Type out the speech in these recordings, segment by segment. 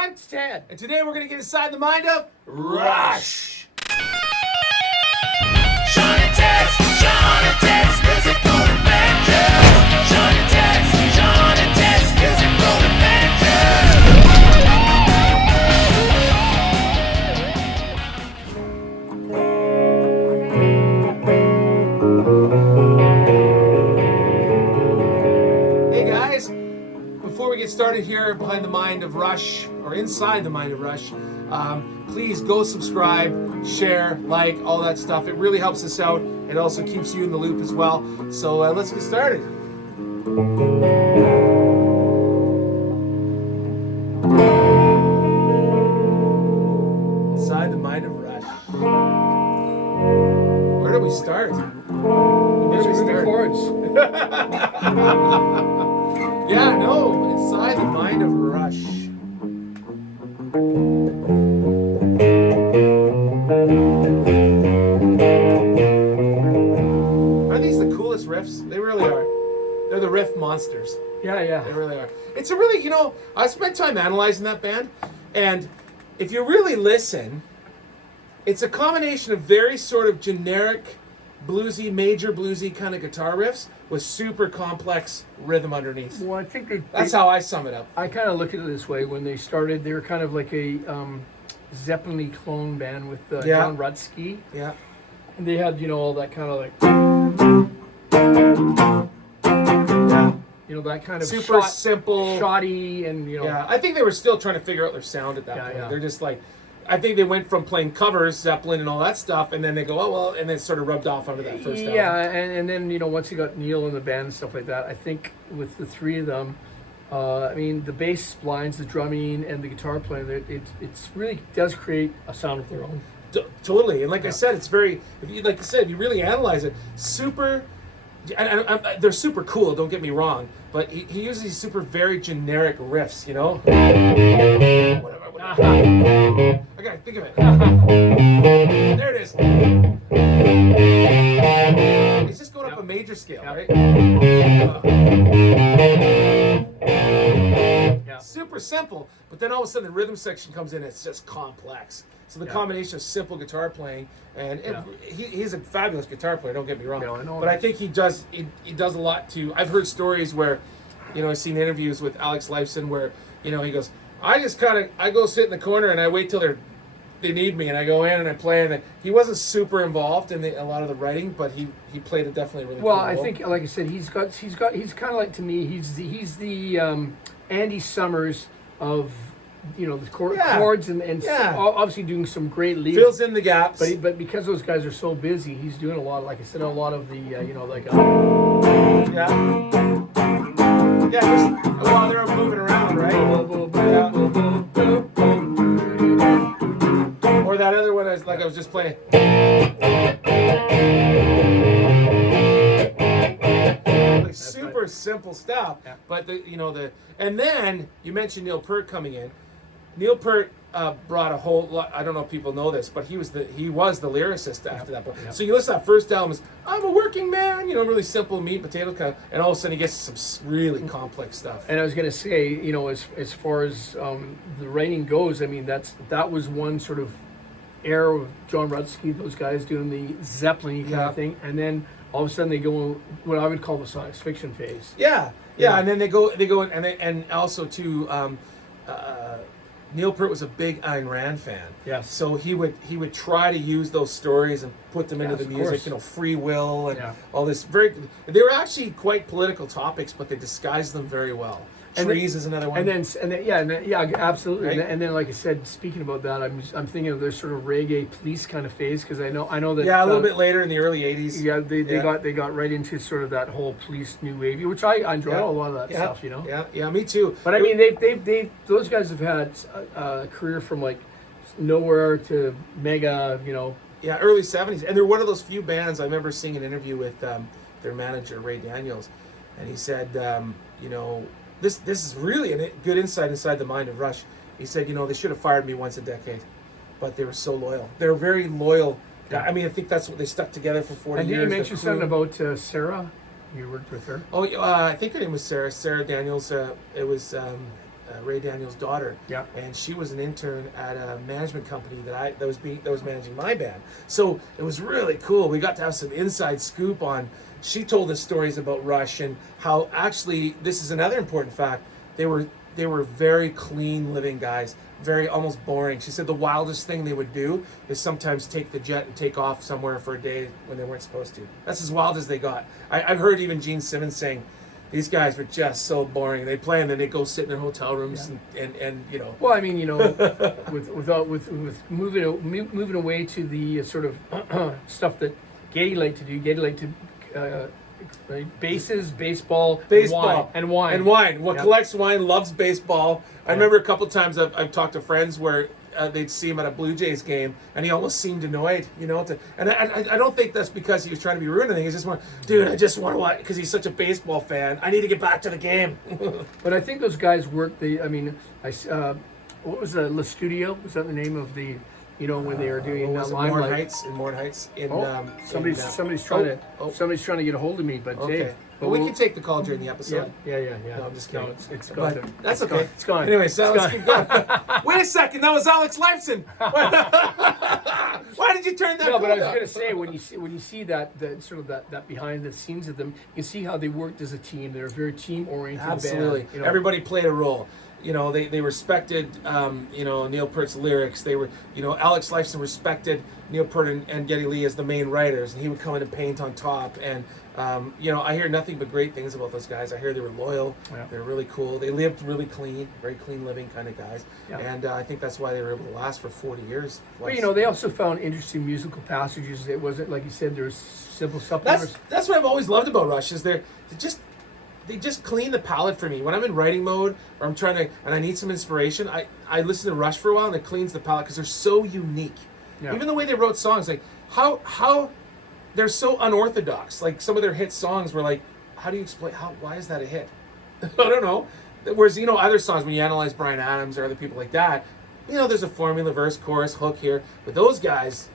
Shawn. It's Ted. And today we're going to get inside the mind of Rush. Shawn and Ted's musical adventures. Shawn and Ted's musical adventures. Hey guys, before we get started here behind the mind of Rush, or inside the mind of Rush, please go subscribe, share, like, all that stuff. It really helps us out. It also keeps you in the loop as well. So let's get started. Inside the mind of Rush. Where do we start? These are the chords. Yeah, no, inside the mind of Rush. Are these the coolest riffs? They really are. They're the riff monsters. Yeah. They really are. It's a really, I spent time analyzing that band, and if you really listen, it's a combination of very sort of generic, bluesy, major bluesy kind of guitar riffs with super complex rhythm underneath. Well, I think That's how I sum it up. I kind of look at it this way. When they started, they were kind of like a Zeppelin clone band with John Rutsky. Yeah. And they had, all that kind of like, that kind of Super simple. shoddy, and Yeah, I think they were still trying to figure out their sound at that point. Yeah. They're just like, I think they went from playing covers, Zeppelin and all that stuff, and then they go, oh, well, and then it sort of rubbed off onto that first album. Yeah, and then, once you got Neil in the band and stuff like that, I think with the three of them, the bass lines, the drumming, and the guitar playing, it's really does create a sound of their own. Totally, and like I said, it's very, if you really analyze it, super, they're super cool, don't get me wrong, but he uses these super very generic riffs, Whatever. I gotta think of it. There it is. It's just going up a major scale, right? Super simple, but then all of a sudden the rhythm section comes in and it's just complex. So the combination of simple guitar playing and he's a fabulous guitar player, don't get me wrong. Yeah, I know but I think he does a lot to. I've heard stories where, I've seen interviews with Alex Lifeson where, he goes, I go sit in the corner and I wait till they need me and I go in and I play, and he wasn't super involved in a lot of the writing, but he played it definitely really well. cool I role. think, like I said, he's kind of like, to me, he's the Andy Summers of the chords and obviously doing some great leads. Fills in the gaps. But because those guys are so busy, he's doing a lot. Like I said, a lot of the just while they're moving around, right? Or that other one, I was just playing. Like super simple stuff, but and then you mentioned Neil Peart coming in. Neil Peart brought a whole lot. I don't know if people know this, but he was the lyricist after that point. Yeah. So you listen to that first album, I'm a working man, really simple meat and potato kind of, and all of a sudden he gets some really complex stuff. And I was gonna say, as far as the writing goes, that was one sort of era of John Rutsky, those guys doing the Zeppelin kind of thing, and then all of a sudden they go what I would call the science fiction phase. Yeah, and then they go and also to. Neil Peart was a big Ayn Rand fan. Yes. So he would try to use those stories and put them into the music, free will and all this. They were actually quite political topics, but they disguised them very well. Trees is another one. And then absolutely. Right? And then, like I said, speaking about that, I'm thinking of their sort of reggae police kind of phase, because I know that a little bit later in the early '80s. Yeah, they got right into sort of that whole police new wave, which I enjoy a lot of that stuff. Yeah, me too. But they those guys have had a career from like nowhere to mega. Yeah, early '70s, and they're one of those few bands. I remember seeing an interview with their manager Ray Daniels, and he said, This is really a good insight inside the mind of Rush. He said, they should have fired me once a decade, but they were so loyal. They're very loyal. Yeah. I think that's what they stuck together for 40 years. And did you mention something about Sarah? You worked with her? Oh, I think her name was Sarah. Sarah Daniels. It was Ray Daniels' daughter. Yeah. And she was an intern at a management company that was managing my band. So it was really cool. We got to have some inside scoop on. She told us stories about Rush and how actually this is another important fact. They were very clean living guys, very almost boring. She said the wildest thing they would do is sometimes take the jet and take off somewhere for a day when they weren't supposed to. That's as wild as they got. I've heard even Gene Simmons saying these guys were just so boring. They'd play and then they'd go sit in their hotel rooms and you know. Well, I mean, you know, with moving away to the sort of stuff that Getty liked to do. Getty liked to bases, baseball, and wine. Well, collects wine, loves baseball. I remember a couple times I've talked to friends where they'd see him at a Blue Jays game, and he almost seemed annoyed, you know. And I don't think that's because he was trying to be rude or anything. He's just I just want to watch because he's such a baseball fan. I need to get back to the game. But I think those guys worked. What was the Studio? Was that the name of the? You know, when they were doing Limelight. In Morin Heights. Somebody's trying to get a hold of me, but okay. Dave. But we can take the call during the episode. Yeah. No, I'm just kidding. No, it's gone. But that's okay. It's gone. Anyway, so let's keep going. Wait a second, that was Alex Lifeson. Why did you turn that? No, but I was up? going to say when you see that sort of that behind the scenes of them, you see how they worked as a team. They're a very team oriented Absolutely. band. You know? Everybody played a role. You know, they respected, Neil Peart's lyrics. They were, Alex Lifeson respected Neil Peart and Geddy Lee as the main writers, and he would come in and paint on top. And, I hear nothing but great things about those guys. I hear they were loyal. Yeah. They were really cool. They lived really clean, very clean living kind of guys. Yeah. And I think that's why they were able to last for 40 years. Plus. But, they also found interesting musical passages. It wasn't, like you said, there's simple stuff. That's what I've always loved about Rush is they just clean the palette for me. When I'm in writing mode or I'm trying to, and I need some inspiration, I listen to Rush for a while and it cleans the palette because they're so unique. Yeah. Even the way they wrote songs, like how they're so unorthodox. Like some of their hit songs were like, how do you explain, why is that a hit? I don't know. Whereas, other songs, when you analyze Bryan Adams or other people like that, there's a formula, verse, chorus, hook here. But those guys,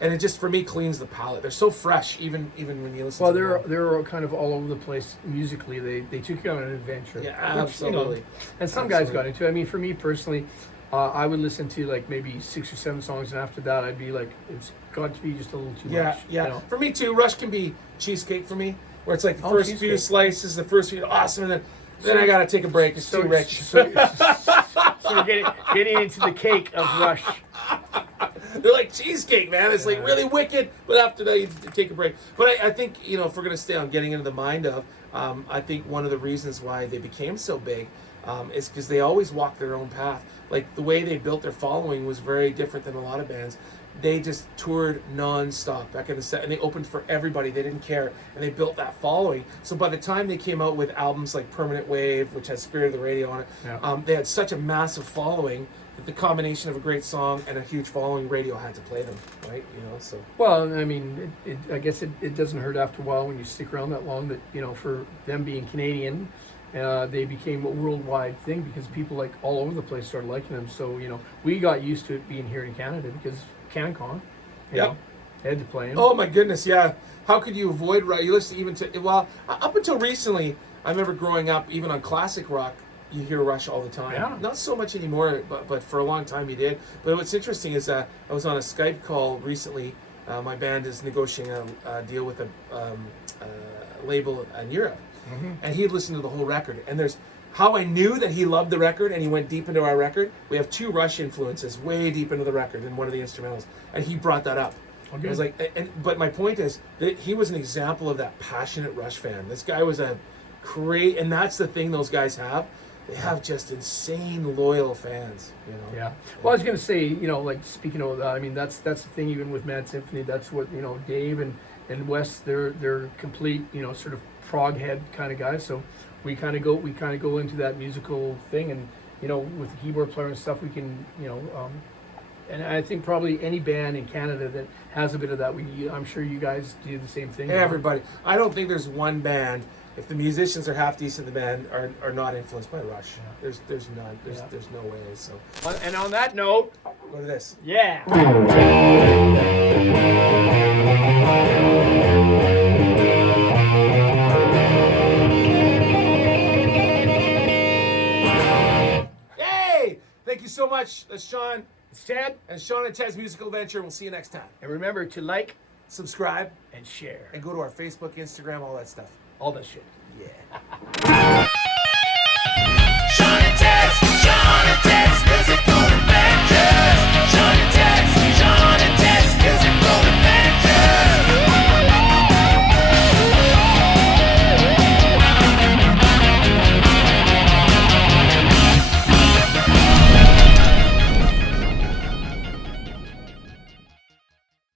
and it just, for me, cleans the palette. They're so fresh, even when you listen to them. Well, they're kind of all over the place musically. They took you on an adventure. Yeah, absolutely. And some guys got into it. I mean, for me personally, I would listen to like maybe 6 or 7 songs, and after that, I'd be like, it's got to be just a little too much. Yeah. For me, too, Rush can be cheesecake for me, where it's like the first few slices, the first few, awesome, and then I got to take a break. It's too rich. So we're getting into the cake of Rush. They're like cheesecake, man. It's like really wicked, but after that, you take a break. But I think, if we're going to stay on getting into the mind of, I think one of the reasons why they became so big is because they always walked their own path. Like, the way they built their following was very different than a lot of bands. They just toured non-stop back in the set, and they opened for everybody. They didn't care, and they built that following. So by the time they came out with albums like Permanent Wave, which has Spirit of the Radio on it, they had such a massive following that the combination of a great song and a huge following, radio had to play them, right? So. Well, I mean, I guess it doesn't hurt after a while when you stick around that long that, for them being Canadian, they became a worldwide thing because people like all over the place started liking them. So, we got used to it being here in Canada because CanCon, you know, had to play them. Oh my goodness, yeah. How could you avoid Rush? You listen even to, up until recently, I remember growing up, even on classic rock, you hear Rush all the time. Yeah. Not so much anymore, but for a long time you did. But what's interesting is I was on a Skype call recently. My band is negotiating a deal with a label in Europe. Mm-hmm. And he had listened to the whole record. And there's how I knew that he loved the record and he went deep into our record. We have 2 Rush influences way deep into the record in one of the instrumentals. And he brought that up. Okay. I was like, but my point is that he was an example of that passionate Rush fan. This guy was and that's the thing those guys have. They have just insane loyal fans, Yeah. Well, I was going to say, like speaking of that, I mean that's the thing even with Mad Symphony. That's what Dave and Wes, they're complete, sort of prog head kind of guys. So we kind of go into that musical thing, and with the keyboard player and stuff, we can and I think probably any band in Canada that has a bit of that, I'm sure you guys do the same thing. Everybody. I don't think there's one band. If the musicians are half decent, the band are not influenced by Rush. Yeah. There's none. There's no way. So. And on that note, go to this. Yeah. much. That's Sean It's Ted, and Shawn and Ted's musical adventure. We'll see you next time. and remember to like Subscribe and share. and go to our Facebook, Instagram, all that stuff. All that shit. Yeah.